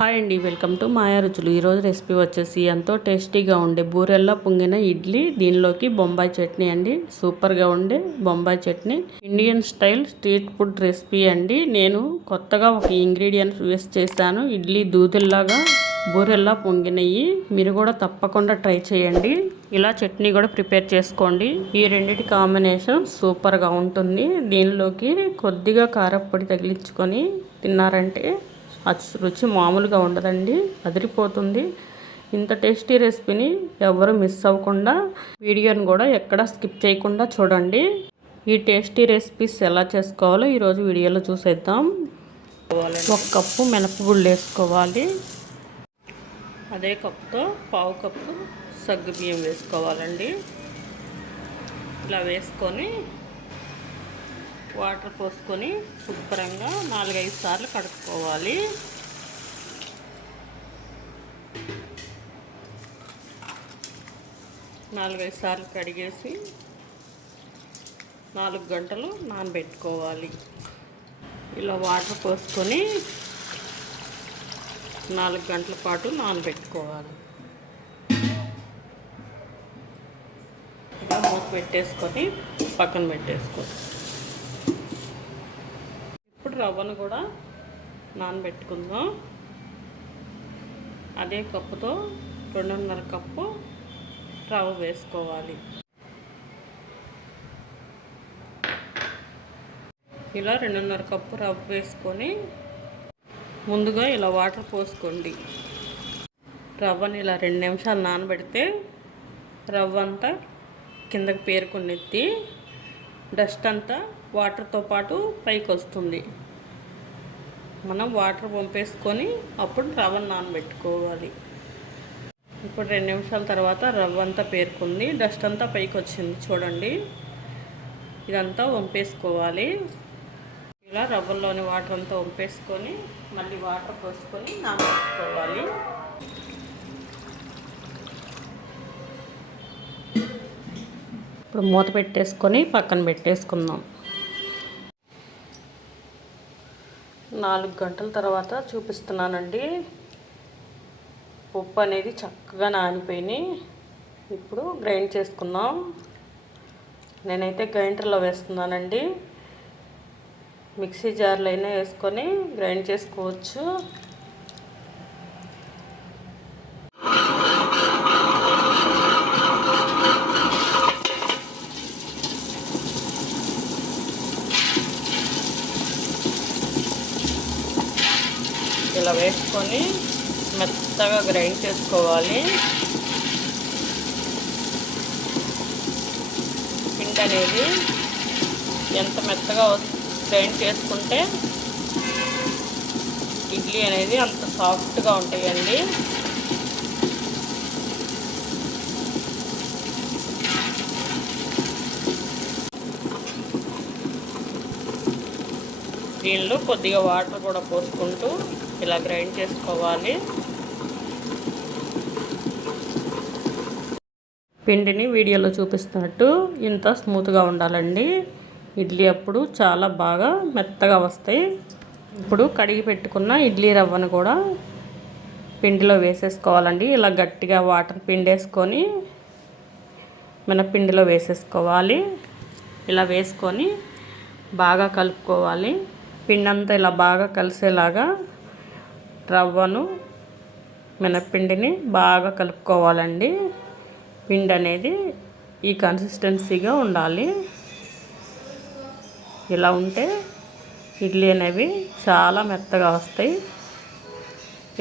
Hi అండి, welcome to మాయా రుచులు. ఈరోజు రెసిపీ వచ్చేసి ఎంతో టేస్టీగా ఉండే బూరెల్లో పొంగిన ఇడ్లీ, దీనిలోకి బొంబాయి చట్నీ అండి. సూపర్గా ఉండే Bombay chutney Indian style street food recipe అండి. నేను కొత్తగా ఒక ఇంగ్రీడియంట్స్ వేస్ట్ చేశాను. ఇడ్లీ దూదిల్లాగా బూరెల్లా పొంగినవి. మీరు కూడా తప్పకుండా ట్రై చేయండి. ఇలా చట్నీ కూడా ప్రిపేర్ చేసుకోండి. ఈ రెండిటి కాంబినేషన్ సూపర్గా ఉంటుంది. దీనిలోకి కొద్దిగా కారప్పొడి తగిలించుకొని తిన్నారంటే రుచి మామూలుగా ఉండదండి, అదిరిపోతుంది. ఇంత టేస్టీ రెసిపీని ఎవరు మిస్ అవ్వకుండా వీడియోని కూడా ఎక్కడ స్కిప్ చేయకుండా చూడండి. ఈ టేస్టీ రెసిపీస్ ఎలా చేసుకోవాలో ఈరోజు వీడియోలో చూసేద్దాం. 1 కప్పు మినపగుళ్ళు వేసుకోవాలి. అదే కప్పుతో 1/2 కప్పు సగ్గుబియ్యం వేసుకోవాలండి. ఇలా వేసుకొని వాటర్ పోసుకొని శుభ్రంగా 4-5 సార్లు కడుక్కోవాలి. నాలుగైదు సార్లు కడిగేసి 4 గంటలు నానబెట్టుకోవాలి. ఇలా వాటర్ పోసుకొని 4 గంటల పాటు నానబెట్టుకోవాలి. ఇలా మూత పెట్టేసుకొని పక్కన పెట్టేసుకోవాలి. ఇప్పుడు రవ్వను కూడా నానబెట్టుకుందాం. అదే కప్పుతో 2.5 కప్పు రవ్వ వేసుకోవాలి. ఇలా 2.5 కప్పు రవ్వ వేసుకొని ముందుగా ఇలా వాటర్ పోసుకోండి. రవ్వని ఇలా 2 నిమిషాలు నానబెడితే రవ్వ అంతా కిందకి పేరుకునేది, డస్ట్ అంతా వాటర్తో పాటు పైకి వస్తుంది. మనం వాటర్ పంపేసుకొని అప్పుడు రవ్వను నానబెట్టుకోవాలి. ఇప్పుడు 2 నిమిషాల తర్వాత రవ్వ అంతా పేరుకుంది, డస్ట్ అంతా పైకి వచ్చింది చూడండి. ఇదంతా వంపేసుకోవాలి. ఇలా రవ్వలోని వాటర్ అంతా వంపేసుకొని మళ్ళీ వాటర్ పోసుకొని నానబెట్టుకోవాలి. ఇప్పుడు మూత పెట్టేసుకొని పక్కన పెట్టేసుకుందాం. 4 గంటల తర్వాత చూపిస్తున్నానండి. పప్పు అనేది చక్కగా నానిపోయినాయి. ఇప్పుడు గ్రైండ్ చేసుకుందాం. నేనైతే గ్రైండర్లో వేస్తున్నానండి. మిక్సీ జార్లో అయినా వేసుకొని గ్రైండ్ చేసుకోవచ్చు. ఇలా వేసుకొని మెత్తగా గ్రైండ్ చేసుకోవాలి. పిండి అనేది ఎంత మెత్తగా గ్రైండ్ చేసుకుంటే ఇడ్లీ అనేది అంత సాఫ్ట్గా ఉంటాయండి. దీనిలో కొద్దిగా వాటర్ కూడా పోసుకుంటూ ఇలా గ్రైండ్ చేసుకోవాలి. పిండిని వీడియోలో చూపిస్తున్నట్టు ఇంత స్మూత్గా ఉండాలండి. ఇడ్లీ అప్పుడు చాలా బాగా మెత్తగా వస్తాయి. ఇప్పుడు కడిగి పెట్టుకున్న ఇడ్లీ రవ్వను కూడా పిండిలో వేసేసుకోవాలండి. ఇలా గట్టిగా వాటర్ పిండేసుకొని మినపిండిలో వేసేసుకోవాలి. ఇలా వేసుకొని బాగా కలుపుకోవాలి. పిండి అంతా ఇలా బాగా కలిసేలాగా రవ్వను మినపిండిని బాగా కలుపుకోవాలండి. పిండి అనేది ఈ కన్సిస్టెన్సీగా ఉండాలి. ఇలా ఉంటే ఇడ్లీ అనేవి చాలా మెత్తగా వస్తాయి.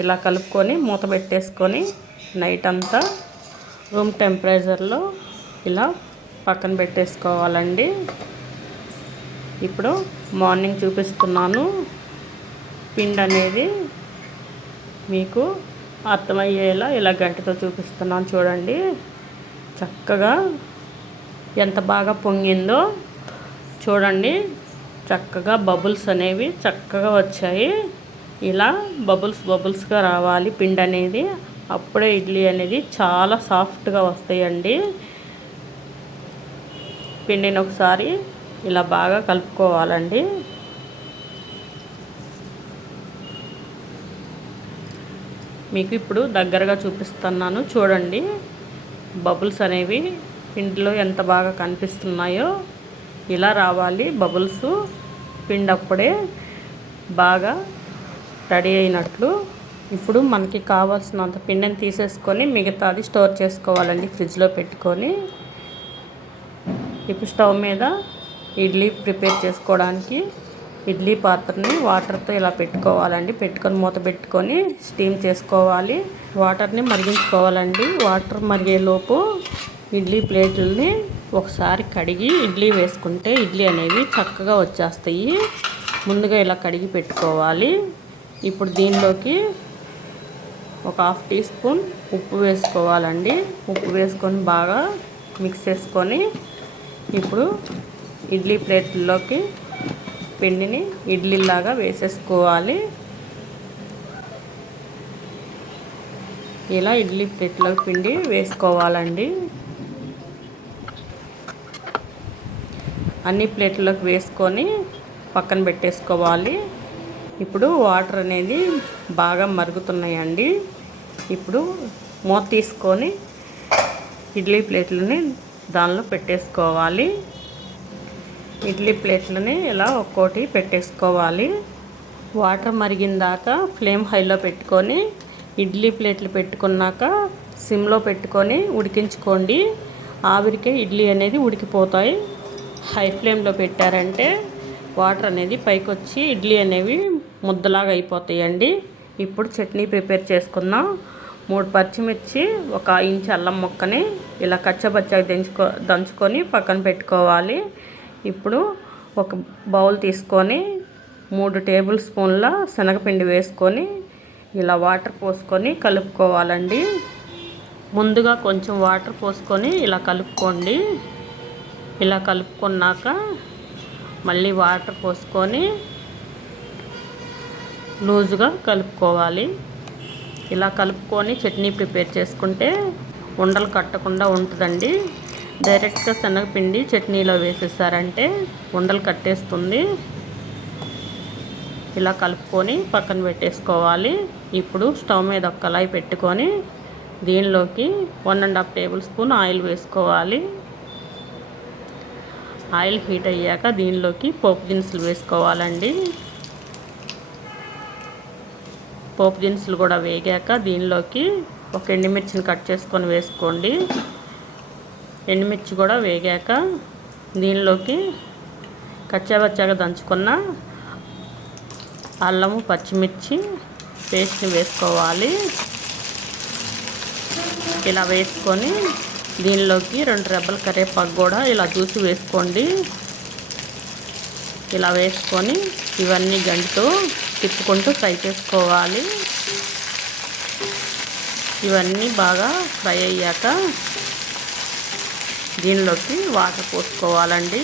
ఇలా కలుపుకొని మూత పెట్టేసుకొని నైట్ అంతా రూమ్ టెంపరేచర్లో ఇలా పక్కన పెట్టేసుకోవాలండి. ఇప్పుడు మార్నింగ్ చూపిస్తున్నాను. పిండి అనేది మీకు అర్థమయ్యేలా ఇలా గంటతో చూపిస్తున్నాను చూడండి. చక్కగా ఎంత బాగా పొంగిందో చూడండి. చక్కగా బబుల్స్ అనేవి చక్కగా వచ్చాయి. ఇలా బబుల్స్గా రావాలి పిండి అనేది. అప్పుడే ఇడ్లీ అనేది చాలా సాఫ్ట్గా వస్తాయండి. పిండిని ఒకసారి ఇలా బాగా కలుపుకోవాలండి. మీకు ఇప్పుడు దగ్గరగా చూపిస్తున్నాను చూడండి. బబుల్స్ అనేవి పిండిలో ఎంత బాగా కనిపిస్తున్నాయో. ఇలా రావాలి బబుల్స్. పిండి అప్పుడే బాగా రెడీ అయినట్లు. ఇప్పుడు మనకి కావాల్సినంత పిండిని తీసేసుకొని మిగతాది స్టోర్ చేసుకోవాలండి ఫ్రిడ్జ్లో పెట్టుకొని. ఇప్పుడు స్టవ్ మీద ఇడ్లీ ప్రిపేర్ చేసుకోవడానికి ఇడ్లీ పాత్రని వాటర్తో ఇలా పెట్టుకోవాలండి. పెట్టుకొని మూత పెట్టుకొని స్టీమ్ చేసుకోవాలి. వాటర్ని మరిగించుకోవాలండి. వాటర్ మరిగేలోపు ఇడ్లీ ప్లేట్లని ఒకసారి కడిగి ఇడ్లీ వేసుకుంటే ఇడ్లీ అనేవి చక్కగా వచ్చేస్తాయి. ముందుగా ఇలా కడిగి పెట్టుకోవాలి. ఇప్పుడు దీనిలోకి ఒక 1/2 టీ స్పూన్ ఉప్పు వేసుకోవాలండి. ఉప్పు వేసుకొని బాగా మిక్స్ చేసుకొని ఇప్పుడు ఇడ్లీ ప్లేట్లోకి పిండిని ఇడ్లీలాగా వేసేసుకోవాలి. ఇలా ఇడ్లీ ప్లేట్లోకి పిండి వేసుకోవాలండి. అన్ని ప్లేట్లోకి వేసుకొని పక్కన పెట్టేసుకోవాలి. ఇప్పుడు వాటర్ అనేది బాగా మరుగుతున్నాయండి. ఇప్పుడు మూత తీసుకొని ఇడ్లీ ప్లేట్లని దానిలో పెట్టేసుకోవాలి. ఇడ్లీ ప్లేట్లని ఇలా ఒక్కోటి పెట్టేసుకోవాలి. వాటర్ మరిగిన దాకా ఫ్లేమ్ హైలో పెట్టుకొని ఇడ్లీ ప్లేట్లు పెట్టుకున్నాక సిమ్లో పెట్టుకొని ఉడికించుకోండి. ఆవిరికే ఇడ్లీ అనేది ఉడికిపోతాయి. హై ఫ్లేమ్లో పెట్టారంటే వాటర్ అనేది పైకి వచ్చి ఇడ్లీ అనేవి ముద్దలాగా అయిపోతాయండి. ఇప్పుడు చట్నీ ప్రిపేర్ చేసుకుందాం. 3 పచ్చిమిర్చి, 1 ఇంచ్ అల్లం ముక్కని ఇలా కచ్చబచ్చగా దంచుకొని పక్కన పెట్టుకోవాలి. ఇప్పుడు ఒక బౌల్ తీసుకొని 3 టేబుల్ స్పూన్ల శనగపిండి వేసుకొని ఇలా వాటర్ పోసుకొని కలుపుకోవాలండి. ముందుగా కొంచెం వాటర్ పోసుకొని ఇలా కలుపుకోండి. ఇలా కలుపుకున్నాక మళ్ళీ వాటర్ పోసుకొని లూజుగా కలుపుకోవాలి. ఇలా కలుపుకొని చట్నీ ప్రిపేర్ చేసుకుంటే ఉండలు కట్టకుండా ఉంటుందండి. డైరెక్ట్గా శనగపిండి చట్నీలో వేసేసారంటే ఉండలు కట్టేస్తుంది. ఇలా కలుపుకొని పక్కన పెట్టేసుకోవాలి. ఇప్పుడు స్టవ్ మీద ఒక కళాయి పెట్టుకొని దీనిలోకి 1.5 టేబుల్ స్పూన్ ఆయిల్ వేసుకోవాలి. ఆయిల్ హీట్ అయ్యాక దీనిలోకి పోపు దినుసులు వేసుకోవాలండి. పోపు దినుసులు కూడా వేగాక దీనిలోకి ఒక ఎండుమిర్చిని కట్ చేసుకొని వేసుకోండి. ఎండుమిర్చి కూడా వేగాక దీనిలోకి కచ్చాబచ్చాగా దంచుకున్న అల్లము పచ్చిమిర్చి పేస్ట్ని వేసుకోవాలి. ఇలా వేసుకొని దీనిలోకి 2 రెబ్బల కరివేపాకు కూడా ఇలా చూసి వేసుకోండి. ఇలా వేసుకొని ఇవన్నీ గంటితో తిప్పుకుంటూ ఫ్రై చేసుకోవాలి. ఇవన్నీ బాగా ఫ్రై అయ్యాక దీనిలోకి వాటర్ పోసుకోవాలండి.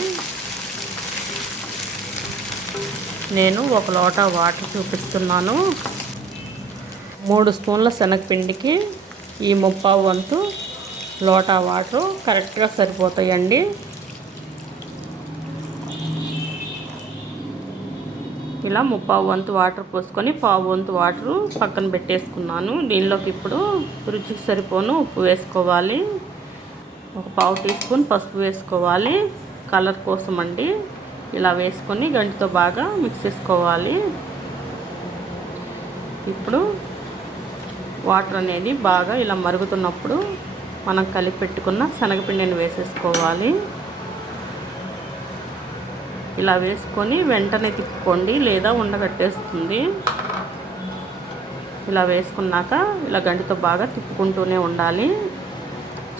నేను 1 లోటా వాటర్ చూపిస్తున్నాను. 3 స్పూన్ల శనగపిండికి ఈ 3/4 వంతు లోటా వాటర్ కరెక్ట్గా సరిపోతాయండి. ఇలా 3/4 వంతు వాటర్ పోసుకొని 1/4 వంతు వాటర్ పక్కన పెట్టేసుకున్నాను. దీనిలోకి ఇప్పుడు రుచికి సరిపోను ఉప్పు వేసుకోవాలి. ఒక 1/4 టీ స్పూన్ పసుపు వేసుకోవాలి కలర్ కోసం అండి. ఇలా వేసుకొని గంటితో బాగా మిక్స్ చేసుకోవాలి. ఇప్పుడు వాటర్ అనేది బాగా ఇలా మరుగుతున్నప్పుడు మనం కలిపి పెట్టుకున్న శనగపిండిని వేసేసుకోవాలి. ఇలా వేసుకొని వెంటనే తిప్పుకోండి లేదా ఉండగట్టేస్తుంది. ఇలా వేసుకున్నాక ఇలా గంటితో బాగా తిప్పుకుంటూనే ఉండాలి.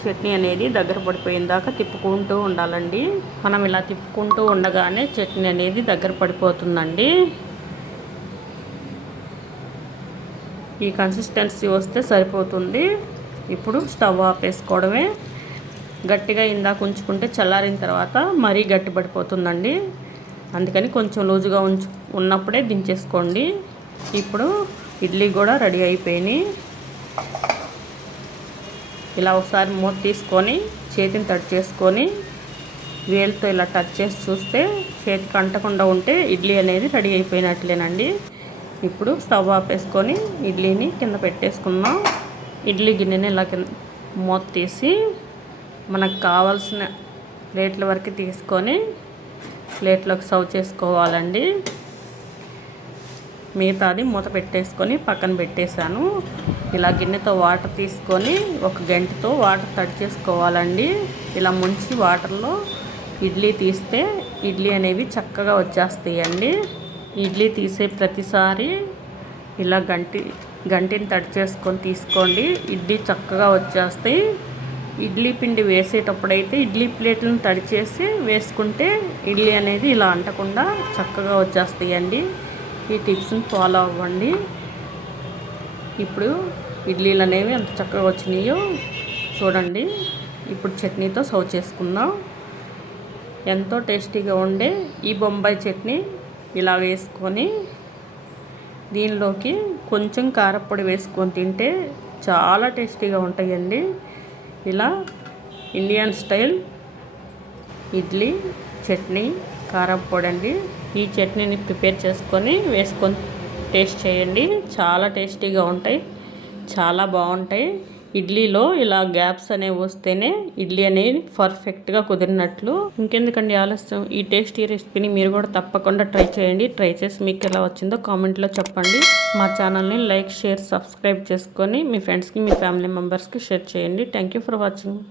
చట్నీ అనేది దగ్గర పడిపోయిన దాకా తిప్పుకుంటూ ఉండాలండి. మనం ఇలా తిప్పుకుంటూ ఉండగానే చట్నీ అనేది దగ్గర పడిపోతుందండి. ఈ కన్సిస్టెన్సీ వస్తే సరిపోతుంది. ఇప్పుడు స్టవ్ ఆపేసుకోవడమే. గట్టిగా ఇందాక ఉంచుకుంటే చల్లారిన తర్వాత మరీ గట్టి పడిపోతుందండి. అందుకని కొంచెం లూజుగా ఉన్నప్పుడే దించేసుకోండి. ఇప్పుడు ఇడ్లీ కూడా రెడీ అయిపోయినాయి. ఇలా ఒకసారి మూత తీసుకొని చేతిని టచ్ చేసుకొని వేలుతో ఇలా టచ్ చేసి చూస్తే చేతికి అంటకుండా ఉంటే ఇడ్లీ అనేది రెడీ అయిపోయినట్లేనండి. ఇప్పుడు స్టవ్ ఆపేసుకొని ఇడ్లీని కింద పెట్టేసుకుందాం. ఇడ్లీ గిన్నెని ఇలా కింద మూత తీసి మనకు కావాల్సిన ప్లేట్ల వరకు తీసుకొని ప్లేట్లోకి సర్వ్ చేసుకోవాలండి. మిగతాది మూత పెట్టేసుకొని పక్కన పెట్టేశాను. ఇలా గిన్నెతో వాటర్ తీసుకొని ఒక గంటతో వాటర్ తడి చేసుకోవాలండి. ఇలా ముంచి వాటర్లో ఇడ్లీ తీస్తే ఇడ్లీ అనేవి చక్కగా వచ్చేస్తాయండి. ఇడ్లీ తీసే ప్రతిసారి ఇలా గంటిని తడి చేసుకొని తీసుకోండి. ఇడ్లీ చక్కగా వచ్చేస్తాయి. ఇడ్లీ పిండి వేసేటప్పుడైతే ఇడ్లీ ప్లేట్లను తడి చేసి వేసుకుంటే ఇడ్లీ అనేది ఇలా అంటకుండా చక్కగా వచ్చేస్తాయండి. ఈ టిప్స్ని ఫాలో అవ్వండి. ఇప్పుడు ఇడ్లీలు అనేవి ఎంత చక్కగా వచ్చినాయో చూడండి. ఇప్పుడు చట్నీతో సర్వ్ చేసుకుందాం. ఎంతో టేస్టీగా ఉండే ఈ బొంబాయి చట్నీ ఇలా వేసుకొని దీనిలోకి కొంచెం కారపొడి వేసుకొని తింటే చాలా టేస్టీగా ఉంటాయండి. ఇలా ఇండియన్ స్టైల్ ఇడ్లీ చట్నీ కారపొడి అండి. ఈ చట్నీని ప్రిపేర్ చేసుకొని వేసుకొని టేస్ట్ చేయండి. చాలా టేస్టీగా ఉంటాయి, చాలా బాగుంటాయి. ఇడ్లీలో ఇలా గ్యాప్స్ అనేవి వస్తేనే ఇడ్లీ అనేది పర్ఫెక్ట్గా కుదిరినట్లు. ఇంకెందుకండి ఆలస్యం, ఈ టేస్టీ రెసిపీని మీరు కూడా తప్పకుండా ట్రై చేయండి. ట్రై చేసి మీకు ఎలా వచ్చిందో కామెంట్లో చెప్పండి. మా ఛానల్ని లైక్, షేర్, సబ్స్క్రైబ్ చేసుకొని మీ ఫ్రెండ్స్కి, మీ ఫ్యామిలీ మెంబర్స్కి షేర్ చేయండి. Thank you for watching.